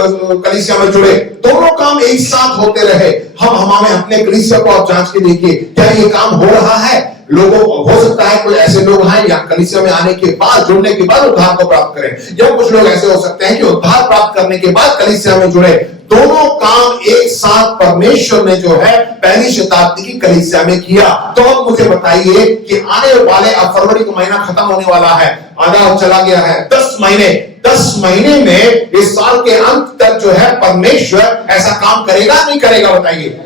कलीसिया में जुड़े। दोनों काम एक साथ होते रहे। हमें अपने कलीसिया को आप जांच के देखिए, क्या ये काम हो रहा है? लोगों हो सकता है कोई ऐसे लोग हैं या कलीसिया में आने के बाद, जुड़ने के बाद उद्धार को प्राप्त करें, या कुछ लोग ऐसे हो सकते हैं कि उद्धार प्राप्त करने के बाद कलीसिया में जुड़े। दोनों काम एक साथ परमेश्वर ने जो है पहली शताब्दी की कलीसिया में किया। तो अब मुझे बताइए कि आने वाले, अब फरवरी का महीना खत्म होने वाला है, आधा चला गया है, 10 महीने में इस साल के अंत तक जो है परमेश्वर ऐसा काम करेगा नहीं करेगा? बताइए।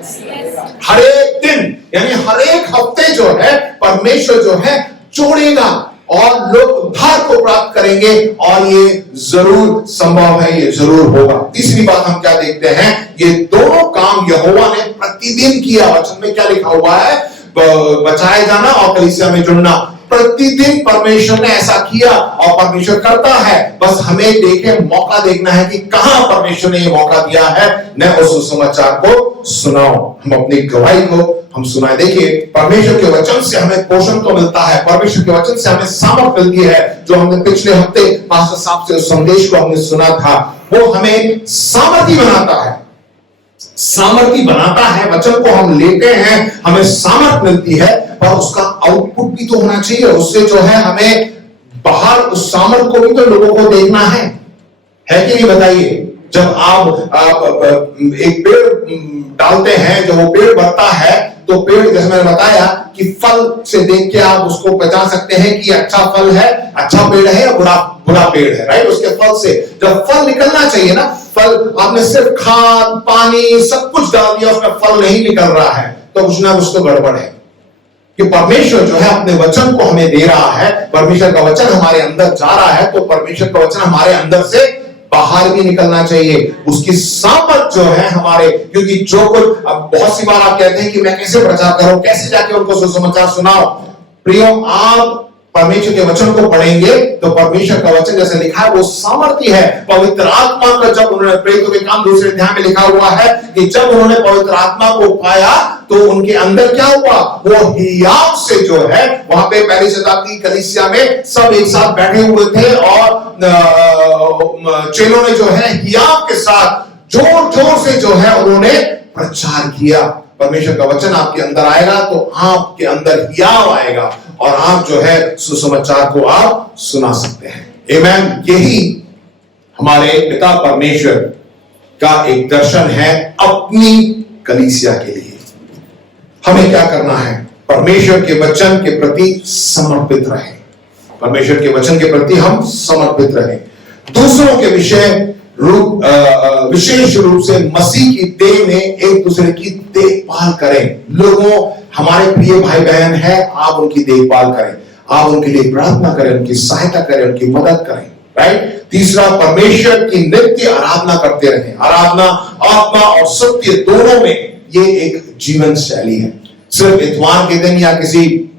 हर एक दिन यानी हर एक हफ्ते जो है परमेश्वर जो है जोड़ेगा और लोग उद्धार को प्राप्त करेंगे, और ये जरूर संभव है, ये जरूर होगा। तीसरी बात हम क्या देखते हैं, ये दोनों काम यहोवा ने प्रतिदिन किया। वचन में क्या लिखा हुआ है? बचाए जाना और कलीसिया में जुड़ना। प्रतिदिन परमेश्वर ने ऐसा किया और परमेश्वर करता है। बस हमें देखे, मौका देखना है कि कहां परमेश्वर ने ये मौका दिया है। न उस समाचार को सुनाओ, हम अपनी गवाही को हम सुनाए। देखिए, परमेश्वर के वचन से हमें पोषण तो मिलता है, परमेश्वर के वचन से हमें सामर्थ मिलती है। जो हमने पिछले हफ्ते पास्टर साहब से उस संदेश को हमने सुना था, वो हमें सामर्थी बनाता है, सामर्थी बनाता है। वचन को हम लेते हैं, हमें सामर्थ मिलती है, पर उसका आउटपुट भी तो होना चाहिए। उससे जो है हमें बाहर उस सामर्थ को भी तो लोगों को देखना है कि नहीं? बताइए। जब आप एक पेड़ डालते हैं, जब वो पेड़ बढ़ता है, तो पेड़, जैसे मैंने बताया कि फल से देख के आप उसको पहचान सकते हैं कि अच्छा फल है, अच्छा पेड़ है या बुरा पेड़ है, राइट? उसके फल से जब फल निकलना चाहिए ना, फल आपने सिर्फ खाद पानी सब कुछ डाल दिया, उसमें फल नहीं निकल रहा है, तो कुछ ना कुछ तो गड़बड़ है। कि परमेश्वर जो है अपने वचन को हमें दे रहा है, परमेश्वर का वचन हमारे अंदर जा रहा है, तो परमेश्वर का वचन हमारे अंदर से बाहर भी निकलना चाहिए। उसकी सामर्थ जो है हमारे, क्योंकि जो कुछ, अब बहुत सी बार आप कहते हैं कि मैं कैसे प्रचार करूं, कैसे जाके उनको सुसमाचार सुनाओ। प्रियो, आप परमेश्वर के वचन को पढ़ेंगे तो परमेश्वर का वचन जैसे लिखा है वो सामर्थी है। पवित्र आत्मा का, जब उन्होंने, प्रेरितों के काम 2 अध्याय में लिखा हुआ है कि जब उन्होंने पवित्र आत्मा को पाया तो उनके अंदर क्या हुआ? वो हियाव से जो है, वहां पे पहली शताब्दी की कलीसिया में सब एक साथ बैठे हुए थे और चेलों ने जो है हियाव के साथ जोर जोर से जो है उन्होंने प्रचार किया। परमेश्वर का वचन आपके अंदर आएगा तो आपके अंदर हियाव आएगा और आप जो है सुसमाचार को आप सुना सकते हैं। आमेन। यही हमारे पिता परमेश्वर का एक दर्शन है अपनी कलीसिया के लिए। हमें क्या करना है? परमेश्वर के वचन के प्रति समर्पित रहें, परमेश्वर के वचन के प्रति हम समर्पित रहें। दूसरों के विशेष रूप से मसीह की देह में एक दूसरे की देखभाल करें। लोगों, हमारे प्रिय भाई बहन है, आप उनकी देखभाल करें, आप उनके लिए प्रार्थना करें, उनकी सहायता करें, उनकी मदद करें, राइट? तीसरा, परमेश्वर की नित्य आराधना करते रहें। आराधना आत्मा और सत्य दोनों में ये एक जीवन शैली है। सिर्फ इतवार के दिन या किसी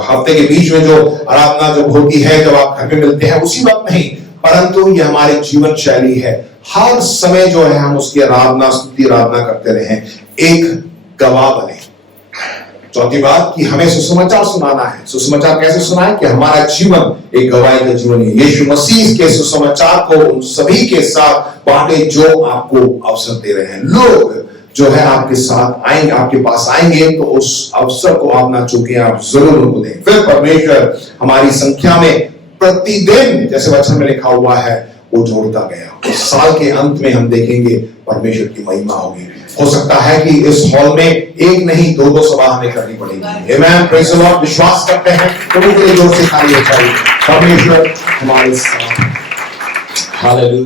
हफ्ते के बीच में जो आराधना जब होती है, जब आप घर में मिलते हैं, उसी वक्त नहीं, परंतु ये हमारी जीवन शैली है। हर समय जो है हम उसकी आराधना, स्तुति आराधना करते रहें, एक गवाह बने। चौथी बात कि हमें सुसमाचार सुनाना है। सुसमाचार कैसे सुनाए? कि हमारा जीवन एक गवाही का जीवन है। यीशु मसीह के सुसमाचार को उन सभी के साथ बांटे जो आपको अवसर दे रहे हैं। लोग जो है आपके साथ आएंगे, आपके पास आएंगे, तो उस अवसर को आप ना चूकें, आप जरूर उनको दें। फिर परमेश्वर हमारी संख्या में प्रतिदिन, जैसे वचन में लिखा हुआ है, वो जोड़ता गया। साल के अंत में हम देखेंगे परमेश्वर की महिमा होगी। हो सकता है कि इस हॉल में एक नहीं दो सभा हमें करनी पड़ेगी। आमेन, प्रेज़ द लॉर्ड। विश्वास करते हैं तो उनके लिए जोर से ताली बजाइए। परमेश्वर हमारे साथ। हालेलुया।